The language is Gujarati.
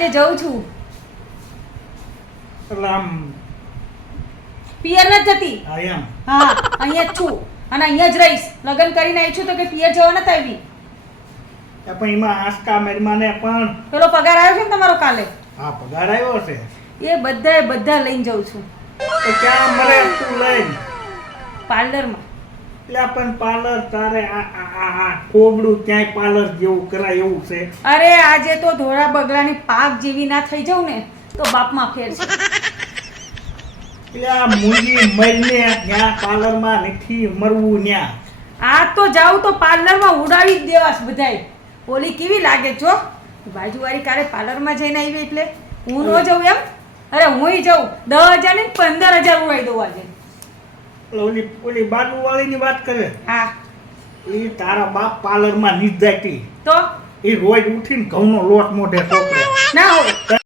આજે જઉં છું એટલે આમ પિયર નથી જતી હા એમ હા અહીંયા જ છું અને અહીંયા જ રહીશ લગ્ન કરીને આવી છું તો કે પિયર જવા નથી આવી એ પણ એમાં આંસકા મેડમાને પણ પેલો પગાર આવ્યો છે ને તમારો કાલે હા પગાર આવ્યો છે એ બધા લઈને જાઉં છું તો ક્યાં મળે તું લઈને પાર્લરમાં એટલે પણ પાર્લર તારે આ કોબડું ક્યાંય પાર્લર જેવું કરાય એવું છે અરે આજે તો ધોળા બગલાની પાક જેવી ના થઈ જાઉં ને તો બાપમાં ફેર છે એટલે આ મૂંગી મરીને ત્યાં પાર્લરમાં નથી મરવું ત્યાં આ તો જાઉં તો પાર્લરમાં ઉડાવી જ દેવાસ બધાય ઓલી કેવી લાગે છો બાજુવાળી કાલે પાર્લરમાં જઈને આવી એટલે હું ન જાઉં એમ અરે હુંય જાઉં 10,000 ને 15,000 ઉડાવી દઉં આજે ઓલી બાજુવાળીની વાત કરે હા એ તારા બાપ પાર્લરમાં નિજ જાતી તો એ રોજ ઉઠીને ઘઉંનો લોટ મોઢે સોંપે ના હોય